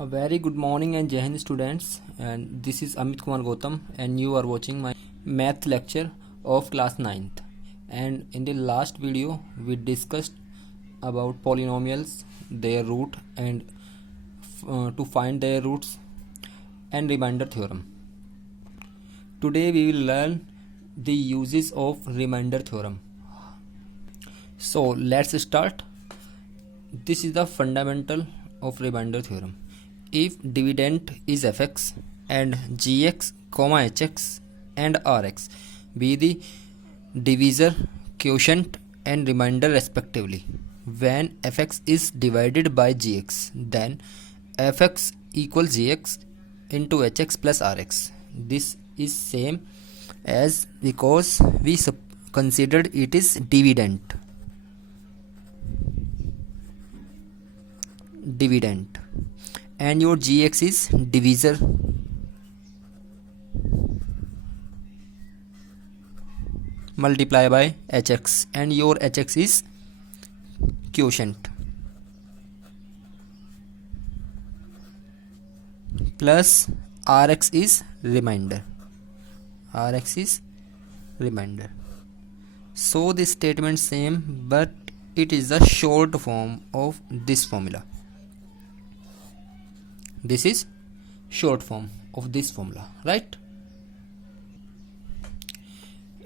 A very good morning and Jai Hind students, and this is Amit Kumar Gautam and you are watching my math lecture of class 9th. And in the last video we discussed about polynomials, their root and to find their roots and remainder theorem. Today we will learn the uses of remainder theorem. So let's start. This is the fundamental of remainder theorem. If dividend is fx and gx, hx and rx be the divisor, quotient and remainder respectively, when fx is divided by gx, then fx equals gx into hx plus rx. This is same as because we considered it is dividend, and your gx is divisor multiply by hx, and your hx is quotient plus rx is remainder. So this statement same, but it is the short form of this formula. This is short form of this formula, right?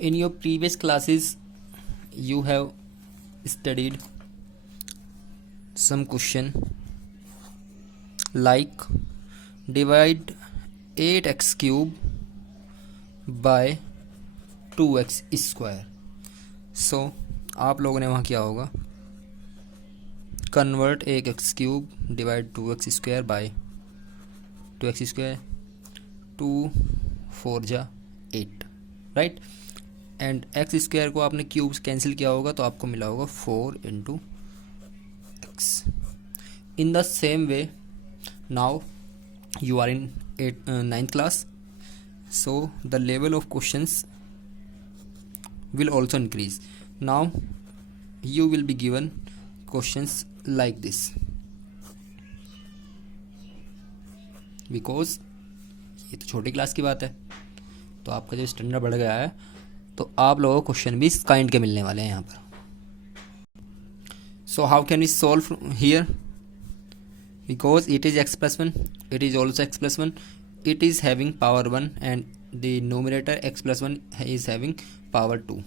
In your previous classes you have studied some question like divide 8x cube by 2x square. So आप लोगों ने वहाँ क्या होगा, convert 8x cube divide 2x square by 2x square, 2 4 जा 8, right. And x square को आपने cube cancel किया होगा तो आपको मिला होगा 4 into x. In the same way now you are in 9th class, so the level of questions will also increase. Now you will be given questions like this, because ये तो छोटी क्लास की बात है, तो आपका जो स्टैंडर्ड बढ़ गया है तो आप लोगों को क्वेश्चन भी इस काइंड के मिलने वाले हैं यहाँ पर. So how can we solve here? Because it is x plus 1, it is also x plus 1, it is having power 1 and the numerator x plus 1 is having power 2.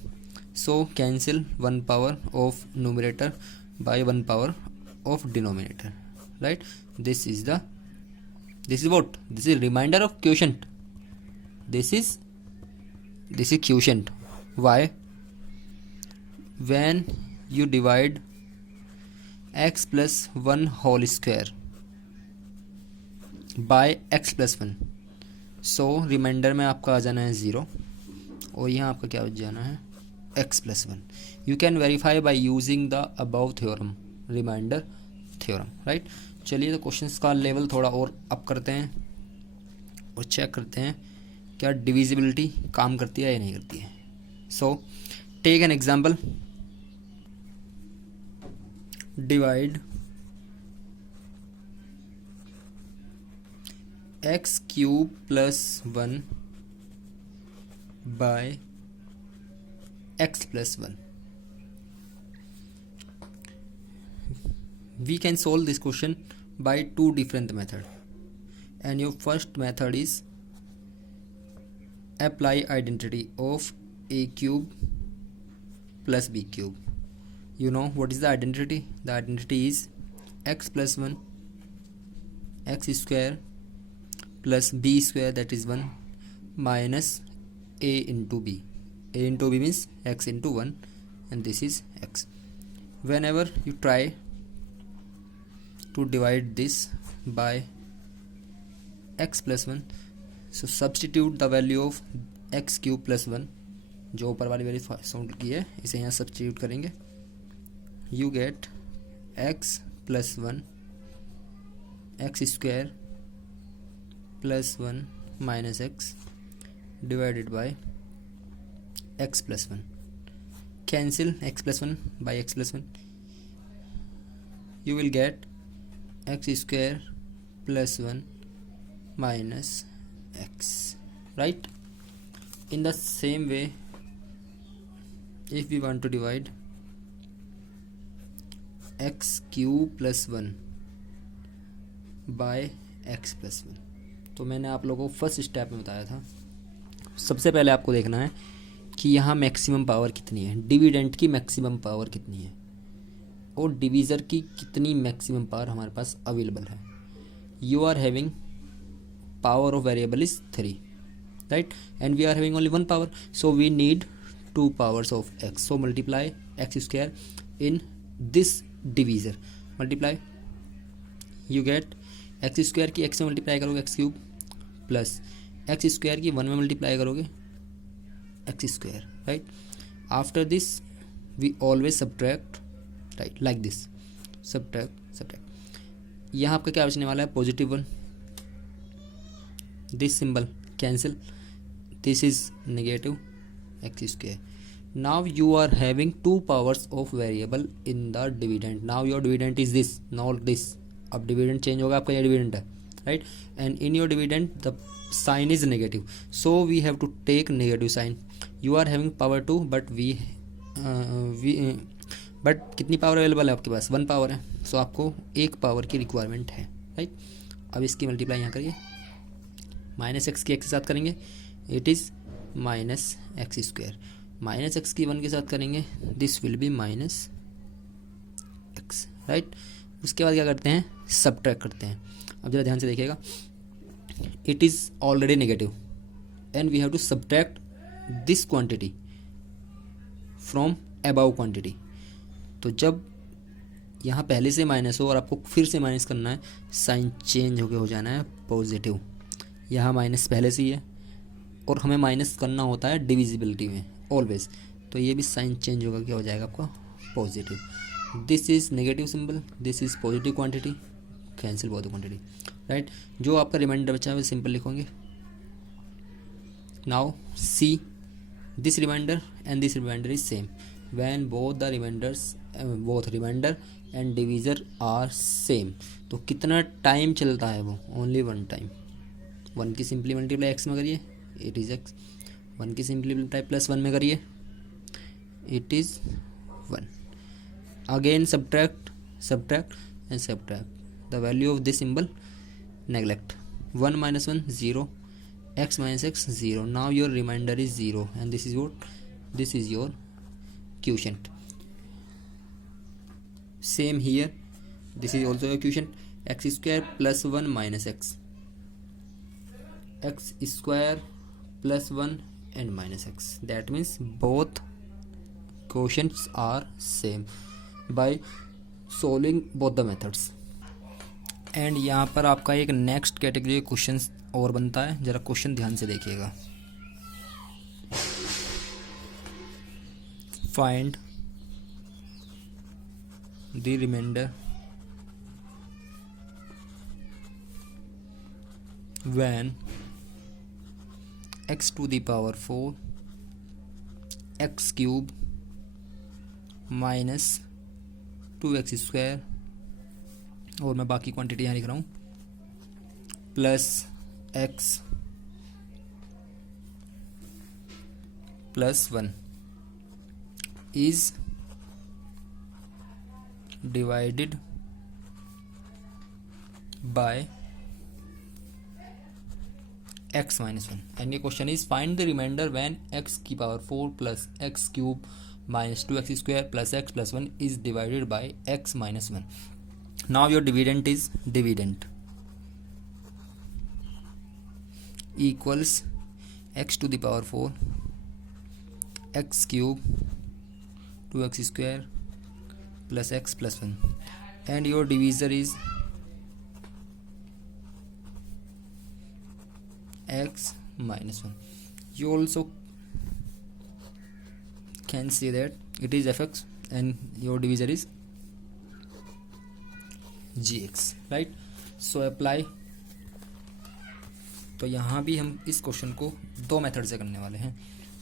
So cancel 1 power of numerator by 1 power of denominator, right? This is what? This is remainder of quotient. This is quotient. Why? When you divide x plus 1 whole square by x plus 1, so remainder में आपका आ जाना है 0 और यहाँ आपका क्या हो जाना है x plus 1. You can verify by using the above theorem, remainder theorem, right. चलिए तो क्वेश्चंस का लेवल थोड़ा और अप करते हैं और चेक करते हैं क्या डिविजिबिलिटी काम करती है या नहीं करती है. So take an example. Divide x cube plus 1 by x plus 1. We can solve this question by two different methods, and your first method is apply identity of a cube plus b cube. You know what is the identity? The identity is x plus 1 x square plus b square, that is 1, minus a into b. A into b means x into 1, and this is x. Whenever you try to divide this by x plus 1, so substitute the value of x cube plus 1, जो ऊपर वाली value sound की है इसे यहाँ सब्स्टिट्यूट करेंगे. You get x plus 1 x square plus 1 minus x divided by x plus 1. Cancel x plus 1 by x plus 1. You will get x square plus 1 minus x, right? In the same way, if we want to divide x cube plus 1 by x plus 1, तो मैंने आप लोगों को first step में बताया था, सबसे पहले आपको देखना है कि यहाँ मैक्सिमम पावर कितनी है, डिविडेंट की मैक्सिमम पावर कितनी है और डिवीज़र की कितनी मैक्सिमम पावर हमारे पास अवेलेबल है. You are having power of variable is 3, right? And we are having only one power, so we need 2 powers of x. So multiply x square in this divisor, multiply, you get x square की x में multiply करोगे x cube plus x square की 1 में multiply करोगे x square, right? After this we always subtract, right, like this, subtract. यहाँ आपका क्या बचने वाला है, +1. This symbol cancel, this is negative x square. Now you are having 2 powers of variable in the dividend. Now your dividend is this, not this. अब dividend change होगा, आपका ये dividend है, right? And in your dividend the sign is negative, so we have to take negative sign. You are having power 2, but but कितनी power available है आपके पास, 1 पावर है, so आपको 1 पावर की रिक्वायरमेंट है, राइट? अब इसकी मल्टीप्लाई यहाँ करिए, माइनस एक्स की एक्स के साथ करेंगे, it is minus x square, minus x की 1 के साथ करेंगे, this will be minus x, right? उसके बाद क्या करते हैं, सब्ट्रैक्ट करते हैं. अब जरा ध्यान से देखिएगा, it is already negative and we have to subtract this quantity from above quantity. तो जब यहाँ पहले से माइनस हो और आपको फिर से माइनस करना है, साइन चेंज होके हो जाना है पॉजिटिव. यहाँ माइनस पहले से ही है और हमें माइनस करना होता है डिविजिबिलिटी में ऑलवेज, तो ये भी साइन चेंज होगा, क्या हो जाएगा आपका, positive. This is negative symbol, this is positive quantity, cancel both quantity, right? जो आपका रिमाइंडर बचा है वो सिंपल लिखोगे. Now see this remainder and this remainder is same when both remainder and divisor are same. तो कितना टाइम चलता है वो, ओनली 1 टाइम. 1 की सिंपली मल्टीप्लाई एक्स में करिए, इट इज़ एक्स. 1 की सिंपली मल्टीप्लाई +1 में करिए, it is 1. Again subtract and subtract, the value of this symbol neglect. 1 - 1 0, x - x 0. Now your remainder is 0 and this is your quotient. Same here, this is also your quotient, x square +1 - x, x square +1 and -x. That means both quotients are same by solving both the methods. And यहाँ पर आपका एक next category question और बनता है, जरा क्वेश्चन ध्यान से देखिएगा. Find the remainder when x to the power 4 x cube minus 2x square, और मैं बाकी क्वांटिटी यहाँ लिख रहा हूँ, plus x + 1 is divided by x - 1. and your question is find the remainder when x की power 4 plus x cube minus 2x square plus x plus 1 is divided by x minus 1. Now your dividend is equals x to the power 4 x cube 2x square plus x plus 1, and your divisor is x minus 1. You also can see that it is fx and your divisor is gx, right? So apply. तो यहाँ भी हम इस क्वेश्चन को 2 मेथड से करने वाले हैं,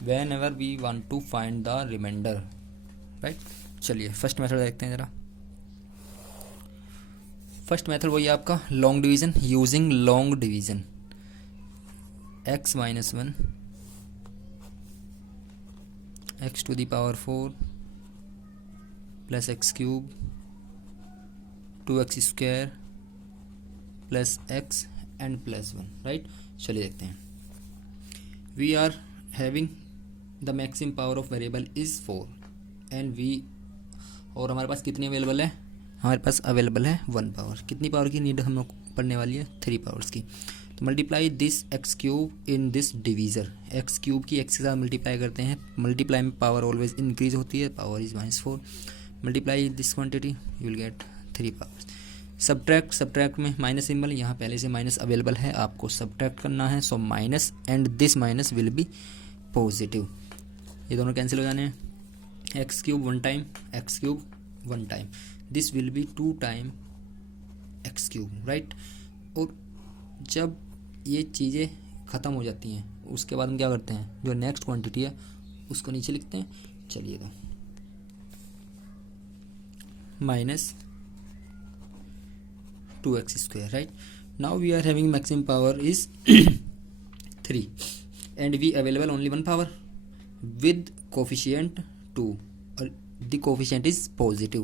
whenever we want to find the remainder, right? चलिए फर्स्ट मेथड देखते हैं जरा. फर्स्ट मेथड वही आपका long division, using long division, x minus one x to the power 4 plus x cube 2x square plus x and plus one, right. चलिए देखते हैं। We are having the maximum power of variable is 4 and we, और हमारे पास कितनी अवेलेबल है, हमारे पास available है 1 पावर। कितनी पावर की नीड हम लोग पढ़ने वाली है, 3 पावर्स की। तो multiply this x cube in this divisor, x cube की एक्स के साथ मल्टीप्लाई करते हैं, मल्टीप्लाई में पावर ऑलवेज इंक्रीज होती है, power is -4। Multiply this quantity you will get 3 powers. Subtract में माइनस सिंबल, यहाँ पहले से माइनस अवेलेबल है, आपको सब्ट्रैक्ट करना है, so minus and this minus will be positive, ये दोनों कैंसिल हो जाने हैं। X cube 1 time, x cube 1 time, this will be 2 time x cube, right. और जब ये चीज़ें ख़त्म हो जाती हैं उसके बाद हम क्या करते हैं, जो नेक्स्ट क्वांटिटी है उसको नीचे लिखते हैं। चलिएगा, minus 2x square, right. Now we are having maximum power is 3 and we available only 1 power with coefficient 2, or the coefficient is positive,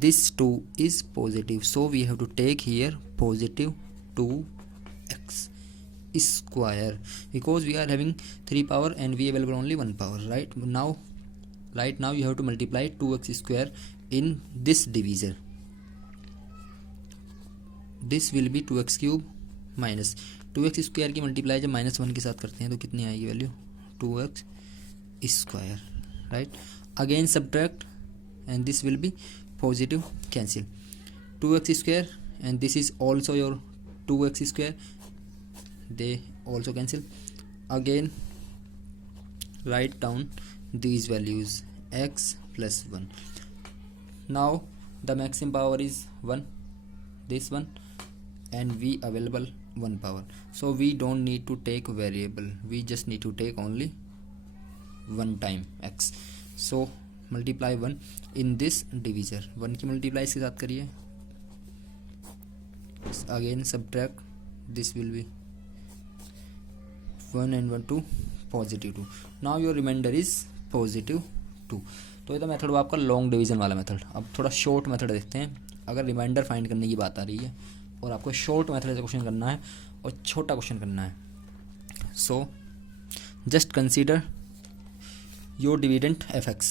this 2 is positive, so we have to take here positive 2x square because we are having 3 power and we available only 1 power, right now you have to multiply 2x square in this divisor, this will be 2x cube minus 2x square की मल्टीप्लाई जब -1 के साथ करते हैं तो कितनी आएगी value, 2x square, right। again subtract and this will be positive, cancel 2x square and this is also your 2x square, they also cancel. Again write down these values, x plus 1. Now the maximum power is 1, this one, and we available 1 power, so we don't need to take variable, we just need to take only 1 time x, so multiply 1 in this divisor, 1 की multiply इसके साथ करिए, again subtract, this will be 1 and 1 2, positive 2, now your remainder is positive 2। तो ये तो मेथड हुआ आपका long division वाला मेथड। अब थोड़ा शॉर्ट मेथड देखते हैं। अगर रिमाइंडर फाइंड करने की बात आ रही है और आपको शॉर्ट मेथड से क्वेश्चन करना है और छोटा क्वेश्चन करना है, so just consider your dividend fx,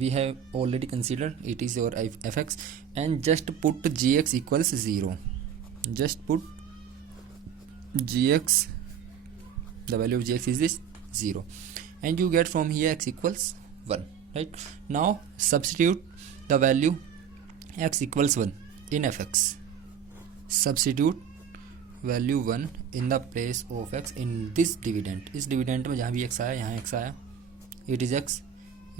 we have already considered it is your fx, and just put gx equals 0, just put gx, the value of gx is this 0, and you get from here x equals 1, right। now substitute the value x equals 1 in fx, substitute value 1 in the place of x in this dividend, इस dividend में जहाँ भी x आया यहाँ x आया, it is x,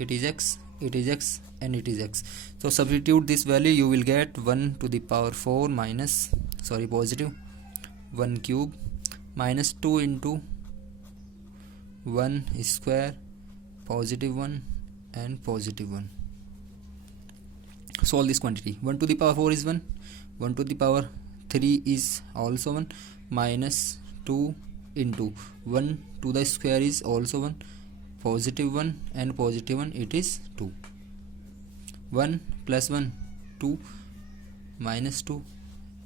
it is x, it is x, and it is x, so substitute this value, you will get 1 to the power 4 minus, sorry, positive 1 cube minus 2 into 1 square, positive 1 and positive 1. Solve this quantity, 1 to the power 4 is 1, 1 to the power 3 is also 1, minus 2 into 1 to the square is also 1, positive 1 and positive 1, it is 2, 1 plus 1 2 minus 2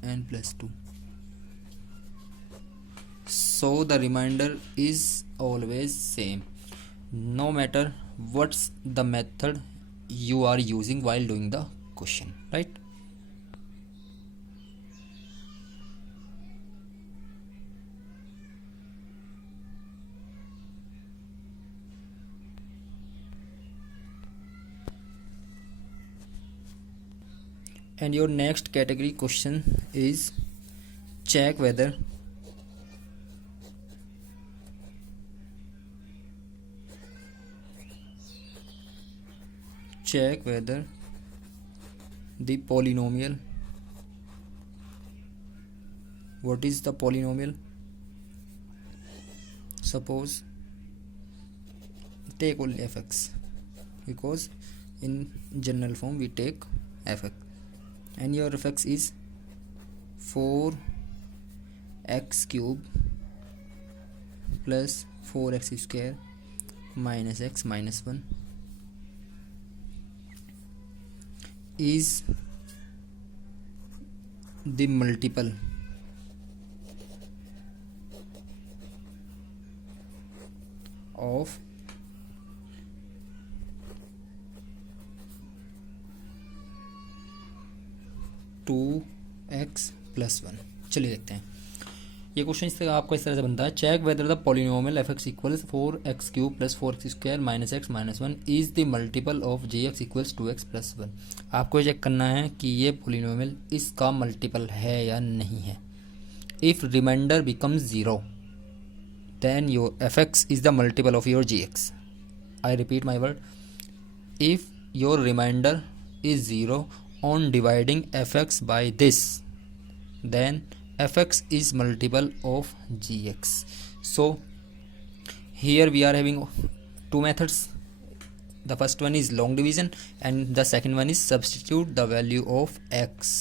and plus 2, so the remainder is always same no matter what's the method you are using while doing the question, right। and your next category question is check whether the polynomial, what is the polynomial, suppose take only fx because in general form we take fx and your fx is 4x³ plus 4x² minus x minus 1 is the multiple of 2x plus 1। चलिए देखते हैं ये क्वेश्चन। इस तरह आपको इस तरह से बनता है, check whether the polynomial f x equals 4x³ plus 4x² minus x minus 1 is the multiple of g x equals 2x plus 1। आपको चेक करना है कि ये पॉलिनोमियल इसका मल्टीपल है या नहीं है। If remainder becomes 0 then your f x is the multiple of your g x. I repeat my word, if your remainder is 0 on dividing fx by this, then fx is multiple of gx. So here we are having two methods. The first one is long division and the second one is substitute the value of x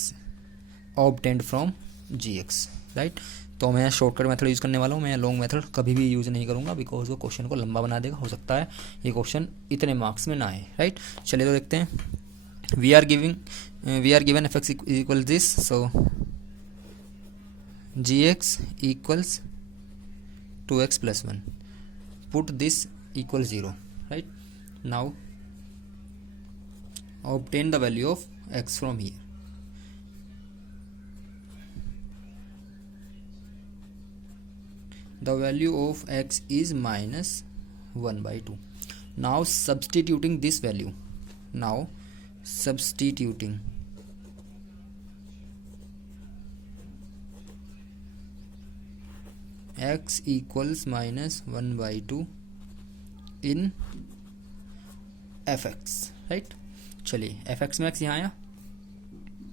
obtained from gx, right? तो मैं shortcut method use करने वाला हूँ। मैं long method कभी भी यूज़ नहीं करूँगा बिकॉज वो क्वेश्चन को लंबा बना देगा। हो सकता है ये क्वेश्चन इतने मार्क्स में ना आए, राइट? चलिए तो देखते हैं। we are given fx equals this, so gx equals 2x plus 1. Put this equals 0, right? Now obtain the value of x from here. The value of x is minus 1 by 2. Now substituting this value, x equals minus 1 by 2 in fx, right? चलिए fx में x यहाँ आया,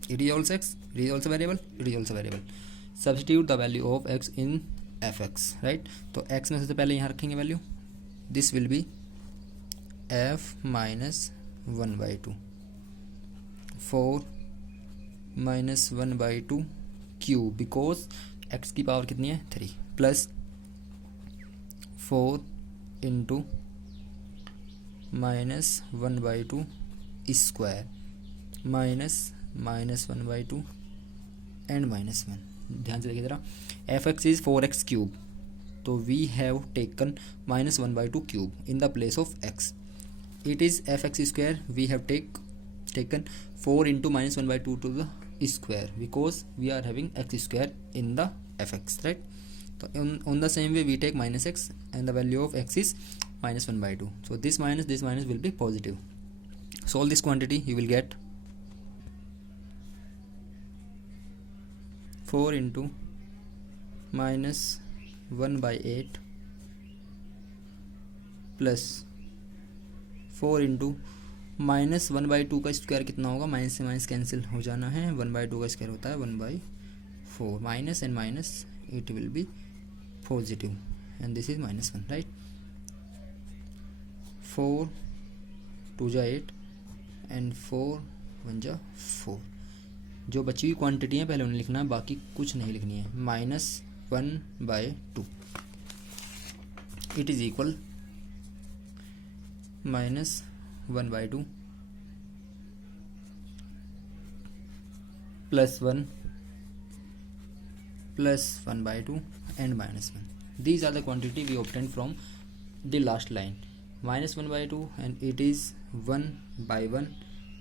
it is also x, it is also variable, substitute the value of x in fx, right? तो x में सबसे पहले यहाँ रखेंगे value, this will be f minus 1 by 2, 4 minus 1 by 2 क्यूब, बिकॉज x की पावर कितनी है 3, प्लस 4 into minus 1 by 2 square minus 1 by 2 and minus 1। ध्यान से देखिए ज़रा, एफ एक्स इज 4x³, तो we have taken minus 1 by 2 cube in the place of x. It is fx², we have taken 4 into minus 1 by 2 to the square because we are having x² in the fx, right? So on the same way we take minus x and the value of x is minus 1 by 2. So this minus will be positive. Solve this quantity, you will get 4 into minus 1 by 8 plus 4 into minus 1 by 2 का स्क्वायर कितना होगा, माइनस से minus cancel हो जाना है, 1 by 2 का स्क्वायर होता है 1 बाई 4, minus and minus it will be positive and this is minus 1, राइट? 4 2 जा 8 एंड 4 1 जा 4। जो बची हुई क्वांटिटी है पहले उन्हें लिखना है, बाकी कुछ नहीं लिखनी है। माइनस 1 by 2 it is equal minus 1 by 2 प्लस 1 by 2 and minus 1. These are the quantity we obtained from the last line. Minus 1 by 2 and it is 1 by 1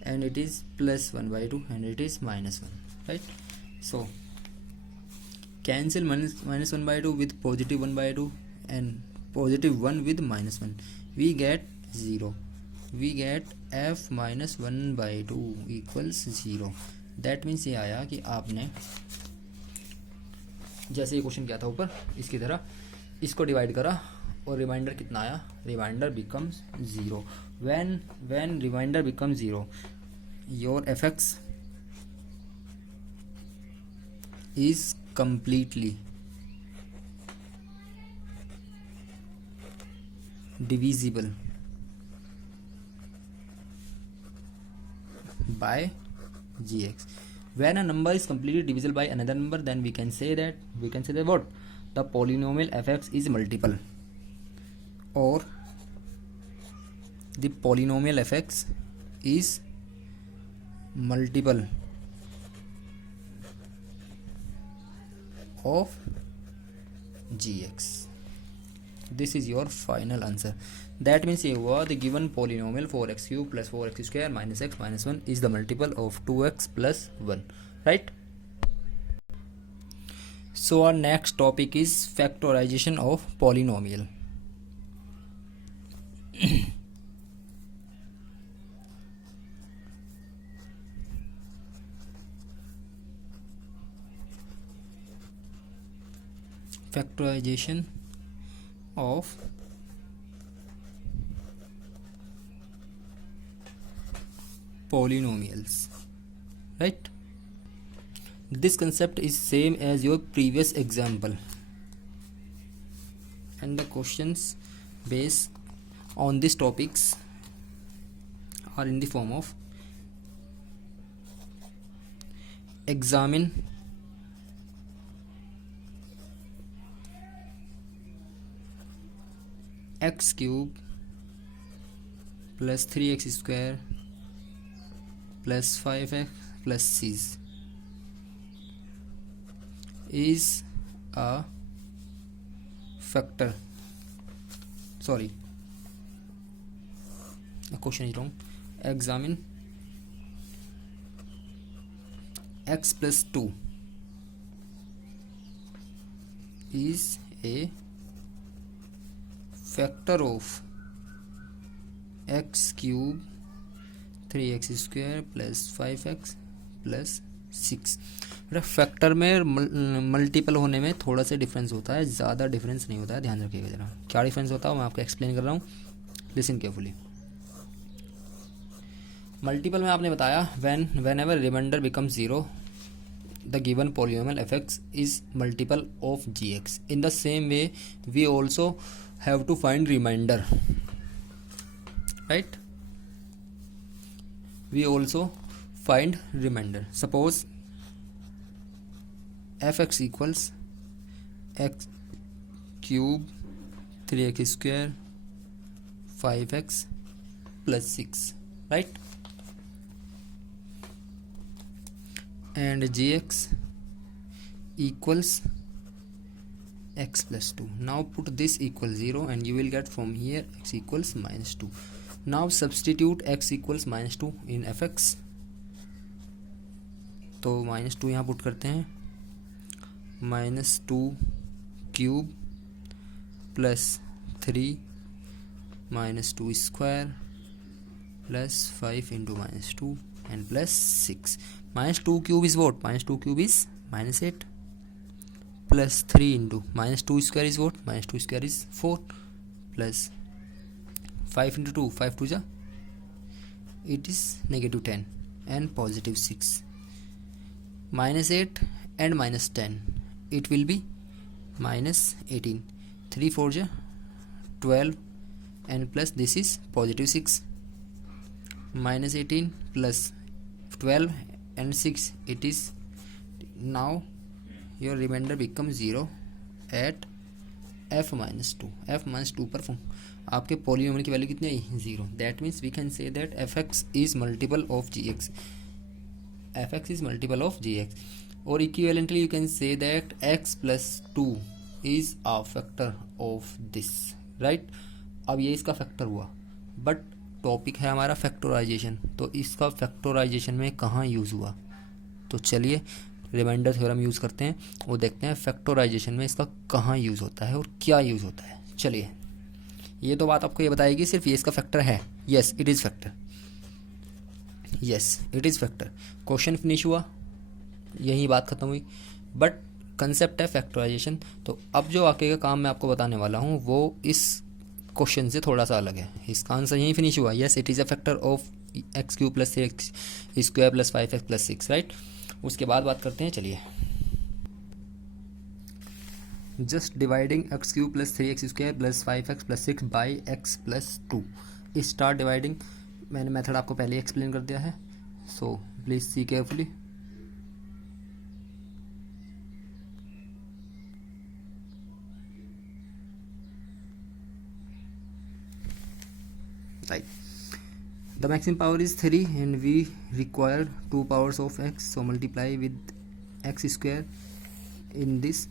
and it is plus 1 by 2 and it is minus 1, right? So cancel minus 1 by 2 with positive 1 by 2 and positive 1 with minus 1. We get 0. We get f minus 1 by 2 equals 0. That means ये आया कि आपने जैसे ये क्वेश्चन किया था ऊपर इसकी तरह इसको डिवाइड करा और रिमाइंडर कितना आया, remainder becomes 0. when remainder becomes 0 your f x is completely divisible by gx. When a number is completely divisible by another number, then we can say that what the polynomial fx is multiple, or the polynomial fx is multiple of gx. This is your final answer. That means ये हुआ the given polynomial 4x cube plus 4x square minus x minus 1 is the multiple of 2x plus 1, right? So our next topic is factorization of polynomial. Factorization of polynomials, right? This concept is same as your previous example, and the questions based on these topics are in the form of examine x cube plus 3x square plus 5x plus 6 is a factor. Sorry, the question is wrong. Examine x plus 2 is a factor of x cube 3x square plus 5x plus 6. फैक्टर में मल्टीपल होने में थोड़ा सा डिफरेंस होता है, ज़्यादा डिफरेंस नहीं होता है, ध्यान रखिएगा जरा. क्या डिफरेंस होता है मैं आपको एक्सप्लेन कर रहा हूँ, लिसन केयरफुली. मल्टीपल में आपने बताया whenever remainder become 0 the given polynomial fx is multiple of gx. In the same way we also have to find remainder, right? We also find remainder. Suppose fx equals x cube 3x square 5x plus 6, right? And gx equals x plus 2. Now put this equals 0 and you will get from here x equals minus 2. Now substitute x equals minus 2 in fx. तो माइनस 2 यहाँ पुट करते हैं, माइनस 2 cube plus 3 माइनस 2 square plus 5 into minus 2 and plus 6. Minus 2 cube is what? Minus 2 cube is minus 8 plus 3 into minus 2 square is what? Minus 2 square is 4 plus 5 into 2, 5 2 ja, it is negative 10 and positive 6. Minus 8 and minus 10, it will be minus 18. 3 4 ja, 12 and plus this is positive 6. Minus 18 plus 12 and 6, it is, now your remainder becomes 0 at f minus 2. f minus 2 पर आपके पॉलीनोमियल की value कितनी आई? 0. That means we can say that fx is multiple of gx. fx is multiple of gx. और equivalently you can say that x plus 2 is a factor of this, right? अब ये इसका फैक्टर हुआ, बट टॉपिक है हमारा फैक्टराइजेशन, तो इसका फैक्टराइजेशन में कहाँ यूज़ हुआ? तो चलिए रिमाइंडर थ्योरम यूज़ करते हैं और देखते हैं फैक्टराइजेशन में इसका कहाँ यूज़ होता है और क्या यूज़ होता है. चलिए, ये तो बात आपको ये बताएगी सिर्फ ये इसका फैक्टर है. Yes it is factor, yes it is factor. Question finish हुआ, यही बात ख़त्म हुई. बट कंसेप्ट है फैक्टराइजेशन. तो अब जो आगे का काम मैं आपको बताने वाला हूँ वो इस क्वेश्चन से थोड़ा सा अलग है. इसका आंसर यहीं फिनिश हुआ. Yes it is a factor of x cube plus 3x square plus 5x plus 6, राइट? उसके बाद बात करते हैं. चलिए, just dividing x cube plus 3x square plus 5x plus 6 by x plus 2. Start dividing. मैंने मेथड आपको पहले एक्सप्लेन कर दिया है, so please see carefully. right. The maximum power is 3 and we require 2 powers of x, so multiply with x square. In this,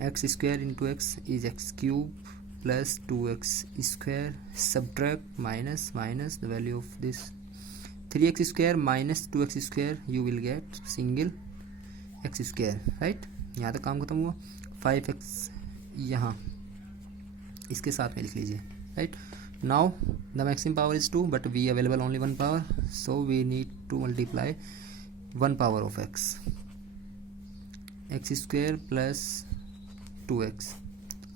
x square into x is x cube plus 2x square, subtract minus the value of this 3x square minus 2x square, you will get single x square, right. यहाँ तक काम खत्म हुआ. 5x यहाँ इसके साथ में लिख लीजिए, right. Now the maximum power is 2 but we available only one power, so we need to multiply one power of x square plus 2x,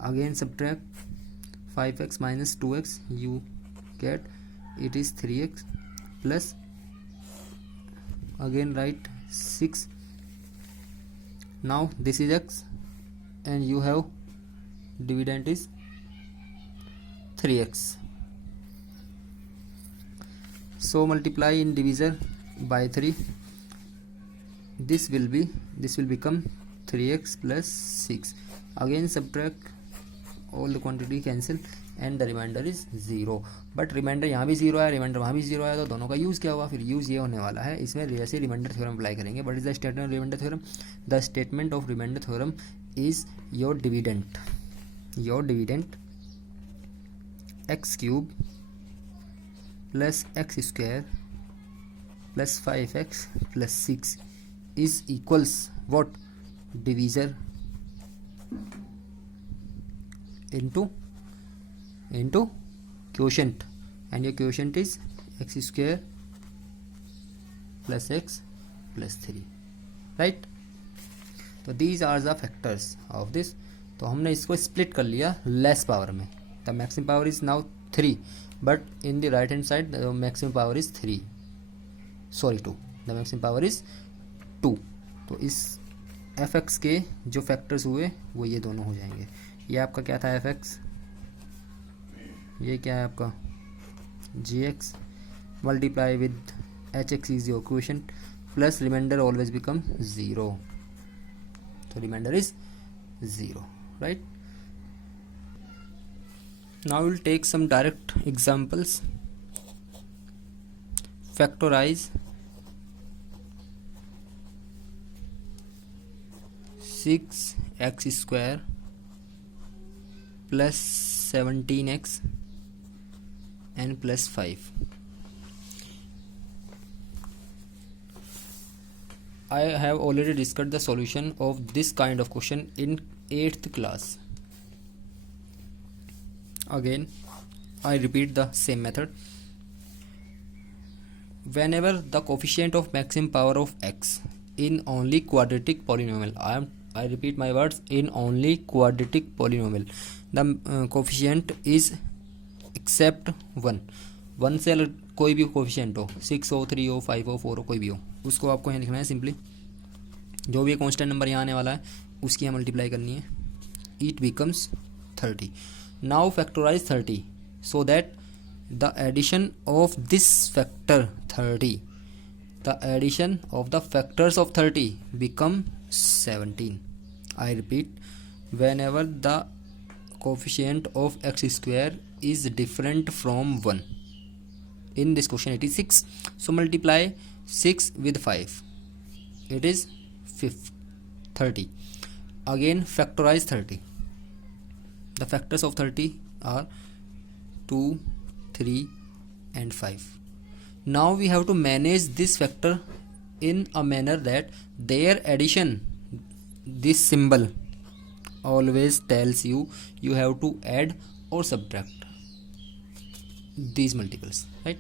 again subtract 5x minus 2x, you get it is 3x plus again write 6. Now this is x and you have dividend is 3x, so multiply in divisor by 3, this will become 3x plus 6, again subtract, all the quantity cancel and the remainder is 0. But remainder यहाँ भी 0 है, रिमाइंडर वहाँ भी 0 है, तो दोनों का यूज़ क्या हुआ, फिर यूज़ ये होने वाला है. इसमें जैसे रिमाइंडर थ्योरम अप्लाई करेंगे. But is the statement of remainder theorem, the statement of remainder theorem is your dividend x cube plus x square plus 5x plus 6 is equals what, divisor into quotient, and your quotient is x square plus x plus 3, right. तो these are the factors of this. तो हमने इसको split कर लिया less power में. The maximum power is now 3 but in the right hand side the maximum power is 2. The maximum power is 2. तो इस fx के जो फैक्टर्स हुए वो ये दोनों हो जाएंगे. ये आपका क्या था fx, ये क्या है आपका gx, multiply with hx is your quotient plus remainder always become 0, तो remainder is 0, right. Now we'll take some direct examples. Factorize 6x square plus 17x and plus 5. I have already discussed the solution of this kind of question in 8th class. Again I repeat the same method. Whenever the coefficient of maximum power of x in only quadratic polynomial, I repeat my words, in only quadratic polynomial, the coefficient is except 1 से अलग कोई भी कोफिशिएंट हो, 6 हो, 3 हो, 5 हो, 4 हो, कोई भी हो, उसको आपको यहाँ लिखना है. सिंपली जो भी कांस्टेंट नंबर यहाँ आने वाला है उसकी यहाँ मल्टीप्लाई करनी है. It becomes 30. Now factorize 30 so that the addition of this factor 30, the addition of the factors of 30 become 17. I repeat, whenever the coefficient of x square is different from 1, in this question it is 6, so multiply 6 with 5, it is 30. Again factorize 30. The factors of 30 are 2, 3 and 5. Now we have to manage this factor in a manner that their addition, this symbol always tells you have to add or subtract these multiples, right.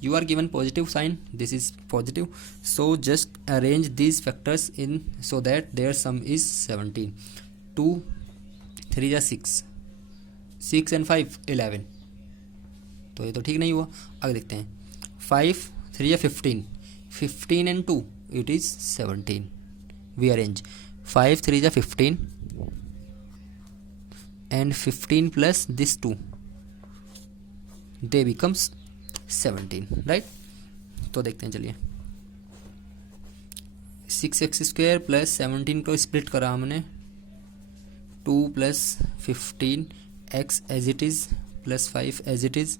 You are given positive sign, this is positive, so just arrange these factors in so that their sum is 17. 2 3 is 6, 6 and 5 11, तो ये तो ठीक नहीं हुआ. आगे देखते हैं. 5 3 या 15, 15 and 2 it is 17. We arrange 5 3 या 15 and 15 plus this 2, they becomes 17, right. तो देखते हैं, चलिए. 6x square plus 17 को स्प्लिट करा हमने. 2 plus 15 x as it is plus 5 as it is,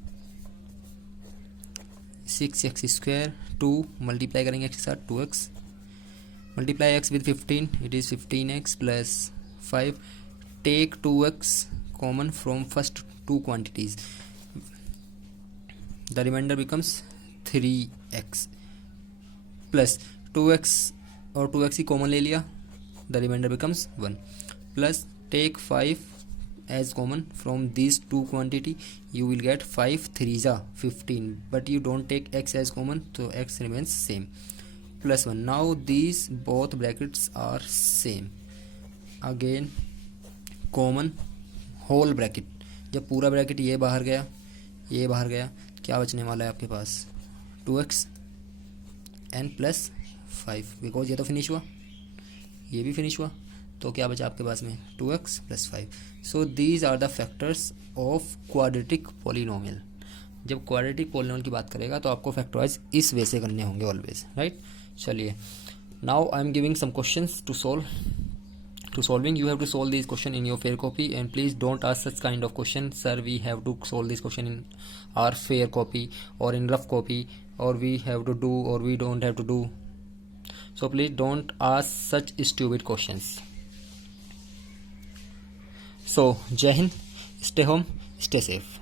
6x square 2 multiply करेंगे x के साथ 2x multiply x with 15 it is 15x plus 5 take 2x common from first two quantities the remainder becomes 3x plus 2x और 2x ही common ले लिया the remainder becomes 1 plus take 5 as common from these two quantity you will get 5 3s are 15 but you don't take x as common so x remains same plus 1 now these both brackets are same again common whole bracket जब पूरा ब्रैकेट ये बाहर गया क्या बचने वाला है आपके पास 2x n प्लस 5 बिकॉज ये तो फिनिश हुआ ये भी फिनिश हुआ तो क्या बचा आपके पास में 2x plus 5 so these are the factors of quadratic polynomial जब क्वाड्रेटिक पॉलिनोमियल की बात करेगा तो आपको फैक्टराइज इस वे से करने होंगे ऑलवेज राइट चलिए now I am giving some questions to solving you have to solve this question in your fair copy and please don't ask such kind of question sir we have to solve this question in our fair copy or in rough copy or we have to do or we don't have to do so please don't ask such stupid questions. So, Jai Hind, stay home, stay safe.